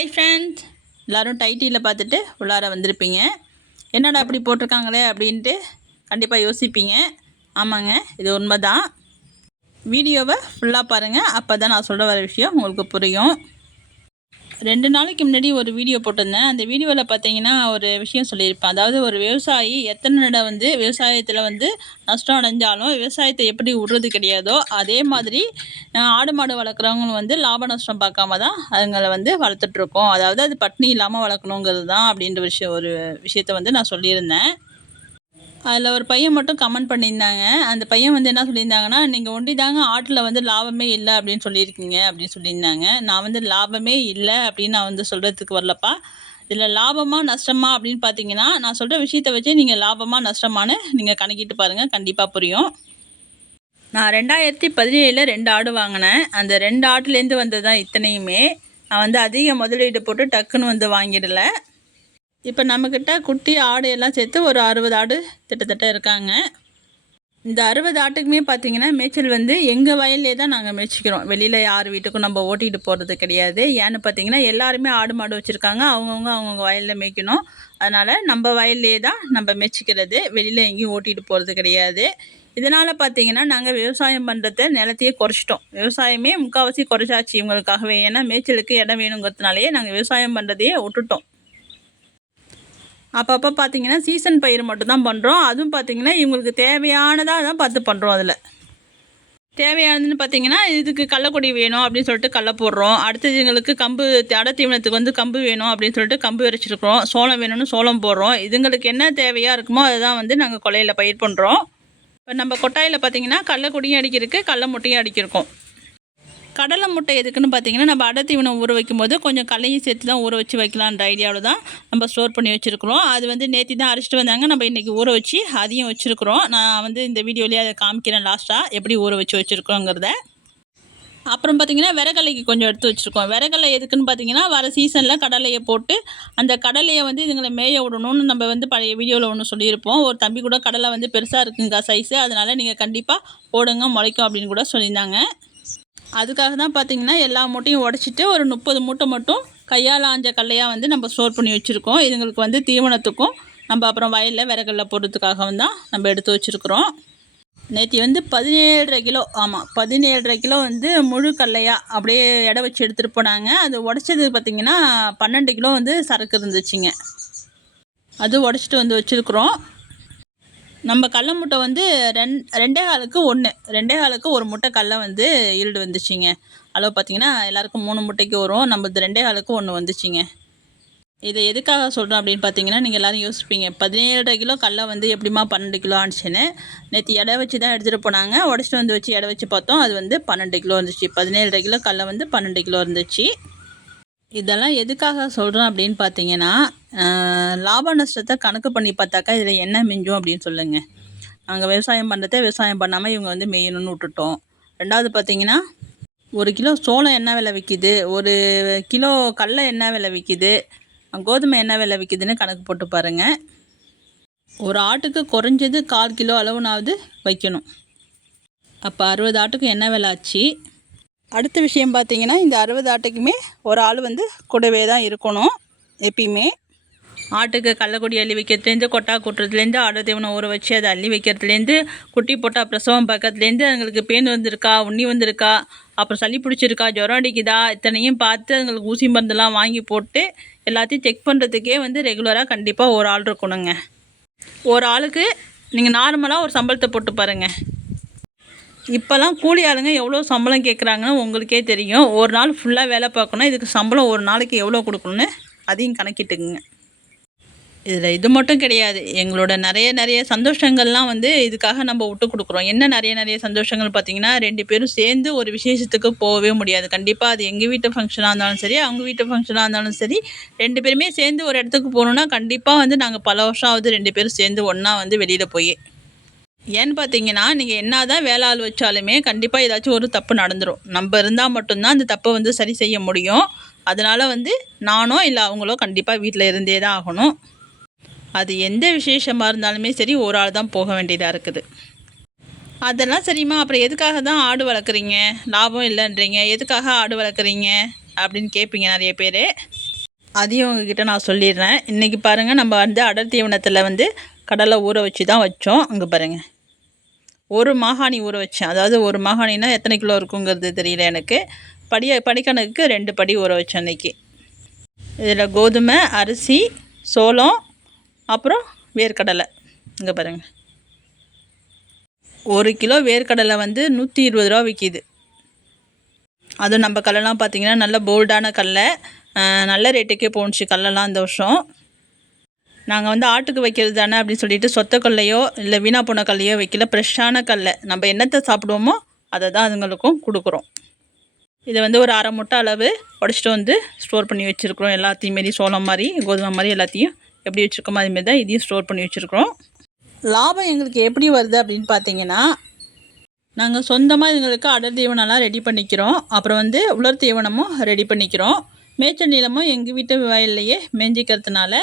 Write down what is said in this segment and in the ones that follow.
Hi friends எல்லோரும் டைட்டியில் பார்த்துட்டு உள்ளார வந்திருப்பீங்க. என்னடா அப்படி போட்டிருக்காங்களே அப்படின்ட்டு கண்டிப்பாக யோசிப்பீங்க. ஆமாங்க இது உண்மை தான் வீடியோவை ஃபுல்லாக பாருங்கள் அப்போ தான் நான் சொல்ல வர விஷயம் உங்களுக்கு புரியும். ரெண்டு நாளைக்கு முன்னாடி ஒரு வீடியோ போட்டிருந்தேன். அந்த வீடியோவில் பார்த்தீங்கன்னா ஒரு விஷயம் சொல்லியிருப்பேன். அதாவது ஒரு விவசாயி எத்தனை நட வந்து விவசாயத்தில் வந்து நஷ்டம் அடைஞ்சாலும் விவசாயத்தை எப்படி விடுறது கிடையாதோ அதே மாதிரி ஆடு மாடு வளர்க்குறவங்களும் வந்து லாப நஷ்டம் பார்க்காம தான் அதுங்களை வந்து வளர்த்துட்ருக்கோம். அதாவது அது பட்னி இல்லாமல் வளர்க்கணுங்கிறது தான் அப்படின்ற விஷயம் ஒரு விஷயத்த வந்து நான் சொல்லியிருந்தேன். அதில் ஒரு பையன் மட்டும் கமெண்ட் பண்ணியிருந்தாங்க. அந்த பையன் வந்து என்ன சொல்லியிருந்தாங்கன்னா நீங்கள் ஒண்டி தாங்க ஆட்டில் வந்து லாபமே இல்லை அப்படின்னு சொல்லியிருக்கீங்க அப்படின்னு சொல்லியிருந்தாங்க. நான் வந்து லாபமே இல்லை அப்படின்னு நான் வந்து சொல்கிறதுக்கு வரலப்பா. இதில் லாபமாக நஷ்டமா? அப்படின்னு பார்த்தீங்கன்னா நான் சொல்கிற விஷயத்தை வச்சு நீங்கள் லாபமாக நஷ்டமான்னு நீங்கள் கணக்கிட்டு பாருங்கள் கண்டிப்பாக புரியும். நான் ரெண்டாயிரத்தி பதினேழில் ரெண்டு ஆடு வாங்கினேன். அந்த ரெண்டு ஆட்டுலேருந்து வந்தது தான் இத்தனையுமே. நான் வந்து அதிக முதலீடு போட்டு டக்குன்னு வந்து வாங்கிடல. இப்போ நம்மக்கிட்ட குட்டி ஆடு எல்லாம் சேர்த்து ஒரு அறுபது ஆடு கிட்டத்தட்ட இருக்காங்க. இந்த அறுபது ஆட்டுக்குமே பார்த்தீங்கன்னா மேய்ச்சல் வந்து எங்கள் வயல்லே தான் நாங்கள் மேய்ச்சிக்கிறோம். வெளியில் யார் வீட்டுக்கும் நம்ம ஓட்டிகிட்டு போகிறது கிடையாது. ஏன்னு பார்த்தீங்கன்னா எல்லாருமே ஆடு மாடு வச்சுருக்காங்க. அவங்கவுங்க அவங்கவுங்க வயலில் மேய்க்கணும். அதனால் நம்ம வயல்லே தான் நம்ம மேய்ச்சிக்கிறது. வெளியில் எங்கேயும் ஓட்டிகிட்டு போகிறது கிடையாது. இதனால் பார்த்தீங்கன்னா நாங்கள் விவசாயம் பண்ணுறத நிலத்தையே குறைச்சிட்டோம். விவசாயமே முக்கால்வாசி குறைச்சாச்சு இவங்களுக்காகவே. ஏன்னா மேய்ச்சலுக்கு இடம் வேணுங்கிறதுனாலேயே நாங்கள் விவசாயம் பண்ணுறதையே விட்டுட்டோம். அப்பப்போ பார்த்தீங்கன்னா சீசன் பயிர் மட்டும்தான் பண்ணுறோம் அதுவும் பார்த்தீங்கன்னா இவங்களுக்கு தேவையானதாக தான் பார்த்து பண்ணுறோம் அதில். தேவையானதுன்னு பார்த்தீங்கன்னா இதுக்கு கடலக்கொடி வேணும் அப்படின்னு சொல்லிட்டு கடல போடுறோம். அடுத்தது எங்களுக்கு கம்பு அடை தீவனத்துக்கு வந்து கம்பு வேணும் அப்படின்னு சொல்லிட்டு கம்பு விரைச்சிருக்கிறோம். சோளம் வேணும்னு சோளம் போடுறோம். இதுங்களுக்கு என்ன தேவையாக இருக்குமோ அதை தான் வந்து நாங்கள் கொலையில் பயிர் பண்ணுறோம் இப்போ நம்ம கொட்டாயில் பார்த்தீங்கன்னா குடியும் அடிக்கிறதுக்கு கடல முட்டையும் அடிக்கிருக்கோம் கடலை முட்டை எதுக்குன்னு பார்த்தீங்கன்னா நம்ம அடை தீவனம் ஊற வைக்கும்போது கொஞ்சம் கல்லையும் சேர்த்து தான் ஊற வச்சு வைக்கலான்ற ஐடியாவில் தான் நம்ம ஸ்டோர் பண்ணி வச்சுருக்குறோம். அது வந்து நேற்று தான் அரைச்சிட்டு வந்தாங்க. நம்ம இன்றைக்கி ஊற வச்சு அதையும் வச்சுருக்குறோம். நான் வந்து இந்த வீடியோலேயே அதை காமிக்கிறேன் லாஸ்ட்டாக எப்படி ஊற வச்சு வச்சுருக்கோங்கிறத அப்புறம் பார்த்தீங்கன்னா விறகலைக்கு கொஞ்சம் எடுத்து வச்சுருக்கோம். விறகலை எதுக்குன்னு பார்த்தீங்கன்னா வர சீசனில் கடலையை போட்டு அந்த கடலையை வந்து இதுங்களை மேய விடணும்னு நம்ம வந்து பழைய வீடியோவில் ஒன்று சொல்லியிருப்போம். ஒரு தம்பி கூட கடலை வந்து பெருசாக இருக்குங்க சைஸு அதனால் நீங்கள் கண்டிப்பாக போடுங்க முளைக்கும் அப்படின்னு கூட சொல்லியிருந்தாங்க. அதுக்காக தான் பார்த்தீங்கன்னா எல்லா மூட்டையும் உடச்சிட்டு ஒரு முப்பது மூட்டை மட்டும் கையால் ஆஞ்ச கடலையாக வந்து நம்ம ஸ்டோர் பண்ணி வச்சுருக்கோம். இதுங்களுக்கு வந்து தீவனத்துக்கும் நம்ம அப்புறம் வயலில் விறகல்ல போடுறதுக்காகவும் தான் நம்ம எடுத்து வச்சுருக்குறோம். நேற்று வந்து பதினேழரை கிலோ ஆமாம் பதினேழரை கிலோ வந்து முழு கடலையாக அப்படியே எடை வச்சு எடுத்துகிட்டு போனாங்க. அது உடச்சது பார்த்திங்கன்னா பன்னெண்டு கிலோ வந்து சரக்கு இருந்துச்சுங்க. அது உடச்சிட்டு வந்து வச்சுருக்குறோம். நம்ம கடல முட்டை வந்து ரெண் ரெண்டே காலுக்கு ஒன்று ரெண்டே காலுக்கு ஒரு முட்டை கடல வந்து ஈல்டு வந்துச்சுங்க. அளவு பார்த்தீங்கன்னா எல்லாருக்கும் மூணு முட்டைக்கு வரும். நம்மளது ரெண்டே காலுக்கு ஒன்று வந்துச்சுங்க. இதை எதுக்காக சொல்கிறோம் அப்படின்னு பார்த்தீங்கன்னா நீங்கள் எல்லோரும் யோசிப்பீங்க. பதினேழரை கிலோ கடலை வந்து எப்படிமா பன்னெண்டு கிலோ ஆனிச்சுன்னு நேற்று எடை வச்சு தான் எடுத்துகிட்டு போனாங்க. உடச்சிட்டு வந்து வச்சு எடை வச்சு பார்த்தோம். அது வந்து பன்னெண்டு கிலோ இருந்துச்சு. பதினேழரை கிலோ கடலை வந்து பன்னெண்டு கிலோ இருந்துச்சு. இதெல்லாம் எதுக்காக சொல்கிறோம் அப்படின்னு பார்த்தீங்கன்னா லாப நஷ்டத்தை கணக்கு பண்ணி பார்த்தாக்கா இதில் என்ன மிஞ்சும் அப்படின்னு சொல்லுங்கள் நாங்கள் விவசாயம் பண்ணுறத விவசாயம் பண்ணாமல் இவங்க வந்து மெய்யணும்னு விட்டுட்டோம். ரெண்டாவது பார்த்தீங்கன்னா ஒரு கிலோ சோளம் என்ன விலை விற்கிது ஒரு கிலோ கடலை என்ன விலை விற்கிது கோதுமை என்ன விலை விற்கிதுன்னு கணக்கு போட்டு பாருங்கள் ஒரு ஆட்டுக்கு குறைஞ்சது கால் கிலோ அளவுனாவது வைக்கணும். அப்போ அறுபது ஆட்டுக்கு என்ன விலை ஆச்சு? அடுத்த விஷயம் பார்த்தீங்கன்னா இந்த அறுபது ஆட்டுக்குமே ஒரு ஆள் வந்து கூடவே தான் இருக்கணும் எப்பயுமே. ஆட்டுக்கு கள்ளக்குடி அள்ளி வைக்கிறதுலேருந்து கொட்டா கூட்டுறதுலேருந்து ஆடு தீவனம் ஊற வச்சு அதை அள்ளி வைக்கிறதுலேருந்து குட்டி போட்டால் பிரசவம் பக்கத்துலேருந்து அதுங்களுக்கு பேன் வந்திருக்கா உண்ணி வந்திருக்கா அப்புறம் சளி பிடிச்சிருக்கா ஜுரம் அடிக்குதா இத்தனையும் பார்த்து அதுங்களுக்கு ஊசி மருந்தெல்லாம் வாங்கி போட்டு எல்லாத்தையும் செக் பண்ணுறதுக்கே வந்து ரெகுலராக கண்டிப்பாக ஒரு ஆள் இருக்கணுங்க. ஒரு ஆளுக்கு நீங்கள் நார்மலாக ஒரு சம்பளத்தை போட்டு பாருங்கள் இப்போல்லாம் கூலி ஆளுங்க எவ்வளோ சம்பளம் கேட்குறாங்கன்னு உங்களுக்கே தெரியும். ஒரு நாள் ஃபுல்லாக வேலை பார்க்கணும். இதுக்கு சம்பளம் ஒரு நாளைக்கு எவ்வளோ கொடுக்கணும்னு அதையும் கணக்கிட்டுக்குங்க. இதில் இது மட்டும் கிடையாது. எங்களோட நிறைய நிறைய சந்தோஷங்கள்லாம் வந்து இதுக்காக நம்ம விட்டு கொடுக்குறோம். என்ன நிறைய நிறைய சந்தோஷங்கள் பார்த்தீங்கன்னா ரெண்டு பேரும் சேர்ந்து ஒரு விசேஷத்துக்கு போகவே முடியாது. கண்டிப்பாக அது எங்கள் வீட்டு ஃபங்க்ஷனாக இருந்தாலும் சரி அவங்க வீட்டு ஃபங்க்ஷனாக இருந்தாலும் சரி ரெண்டு பேருமே சேர்ந்து ஒரு இடத்துக்கு போகணுன்னா கண்டிப்பாக வந்து நாங்கள் பல வருஷம் ஆகுது ரெண்டு பேரும் சேர்ந்து ஒன்றா வந்து வெளியில் போய். ஏன்னு பார்த்தீங்கன்னா நீங்கள் என்ன தான் வேலை ஆள் வச்சாலுமே கண்டிப்பாக ஏதாச்சும் ஒரு தப்பு நடந்துடும் நம்ம இருந்தால் மட்டும்தான் அந்த தப்பை வந்து சரி செய்ய முடியும். அதனால் வந்து நானோ இல்லை அவங்களோ கண்டிப்பாக வீட்டில் இருந்தே தான் ஆகணும். அது எந்த விசேஷமாக இருந்தாலுமே சரி ஒரு ஆள் தான் போக வேண்டியதாக இருக்குது. அதெல்லாம் சரிம்மா அப்புறம் எதுக்காக தான் ஆடு வளர்க்குறீங்க? லாபம் இல்லைன்றீங்க. எதுக்காக ஆடு வளர்க்குறீங்க? அப்படின்னு கேட்பீங்க நிறைய பேர். அதையும் உங்ககிட்ட நான் சொல்லிடுறேன். இன்றைக்கி பாருங்கள் நம்ம வந்து அடர் தீவனத்தில் வந்து கடலை ஊற வச்சு தான் வச்சோம். அங்கே பாருங்கள் ஒரு மாகாணி ஊற வச்சேன். அதாவது ஒரு மாகாணினா எத்தனை கிலோ இருக்குங்கிறது தெரியல எனக்கு. படி படிக்கணக்கு ரெண்டு படி ஊற வச்சேன் அன்றைக்கி இதில் கோதுமை அரிசி சோளம் அப்புறம் வேர்க்கடலை. இங்கே பாருங்கள் ஒரு கிலோ வேர்க்கடலை வந்து நூற்றி இருபது ரூபா விற்கிது அதுவும் நம்ம கடலாம் பார்த்திங்கன்னா நல்ல போல்டான கடலை நல்ல ரேட்டுக்கே போணுச்சு கடலெல்லாம் இந்த வருஷம். நாங்கள் வந்து ஆட்டுக்கு வைக்கிறது தானே அப்படின்னு சொல்லிட்டு சொத்த கல்லையோ இல்லை வீணா போன கல்லையோ வைக்கல. ஃப்ரெஷ்ஷான கல்லை. நம்ம என்னத்தை சாப்பிடுவோமோ அதை தான் அதுங்களுக்கும் கொடுக்குறோம். இதை வந்து ஒரு அரை முட்டை அளவு உடச்சிட்டு வந்து ஸ்டோர் பண்ணி வச்சுருக்குறோம். எல்லாத்தையும் மாரி சோளம் மாதிரி கோதுமை மாதிரி எல்லாத்தையும் எப்படி வச்சுருக்கோமோ அதுமாரி தான் இதையும் ஸ்டோர் பண்ணி வச்சுருக்குறோம். லாபம் எங்களுக்கு எப்படி வருது அப்படின்னு பார்த்தீங்கன்னா நாங்கள் சொந்தமாக இதுங்களுக்கு அடர் தீவனம்லாம் ரெடி பண்ணிக்கிறோம். அப்புறம் வந்து உலர் தீவனமும் ரெடி பண்ணிக்கிறோம். மேய்ச்சல் நிலமும் எங்கள் வீட்டு வயல்லையே மேய்ஞ்சிக்கிறதுனால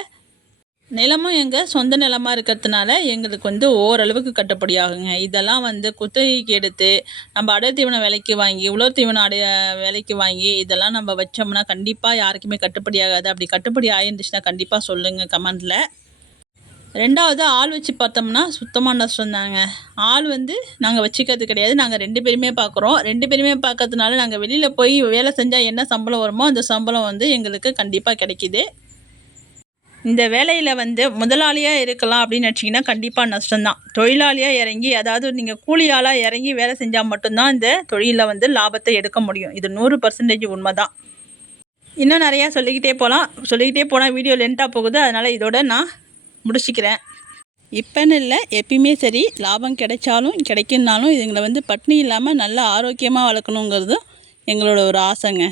நிலமும் எங்கள் சொந்த நிலமாக இருக்கிறதுனால எங்களுக்கு வந்து ஓரளவுக்கு கட்டுப்படி ஆகுங்க இதெல்லாம் வந்து குத்தகைக்கு எடுத்து நம்ம அடை தீவனம் விலைக்கு வாங்கி உலர் தீவனம் அடைய விலைக்கு வாங்கி இதெல்லாம் நம்ம வச்சோம்னா கண்டிப்பாக யாருக்குமே கட்டுப்படி ஆகாது அப்படி கட்டுப்படி ஆயிருந்துச்சுன்னா கண்டிப்பாக சொல்லுங்கள் கமெண்டில். ரெண்டாவது ஆள் வச்சு பார்த்தோம்னா சுத்தமாக நஷ்டம் தாங்க ஆள் வந்து நாங்கள் வச்சுக்கிறது கிடையாது. நாங்கள் ரெண்டு பேருமே பார்க்குறோம் ரெண்டு பேருமே பார்க்கறதுனால நாங்கள் வெளியில் போய் வேலை செஞ்சால் என்ன சம்பளம் வருமோ அந்த சம்பளம் வந்து எங்களுக்கு கண்டிப்பாக கிடைக்கிது. இந்த வேலையில் வந்து முதலாளியாக இருக்கலாம் அப்படின்னு நினச்சிங்கன்னா கண்டிப்பாக நஷ்டம்தான். தொழிலாளியாக இறங்கி அதாவது நீங்கள் கூலியாளாக இறங்கி வேலை செஞ்சால் மட்டும்தான் இந்த தொழிலில் வந்து லாபத்தை எடுக்க முடியும். இது நூறு பர்சன்டேஜ் உண்மை தான் இன்னும் நிறையா சொல்லிக்கிட்டே போகலாம் சொல்லிக்கிட்டே போனால் வீடியோ லென்ட்டாக போகுது. அதனால் இதோட நான் முடிச்சுக்கிறேன். இப்போன்னு இல்லை எப்பயுமே சரி லாபம் கிடைச்சாலும் கிடைக்குன்னாலும் இதுங்களை வந்து பட்னி இல்லாமல் நல்லா ஆரோக்கியமாக வளர்க்கணுங்கிறது எங்களோட ஒரு ஆசைங்க.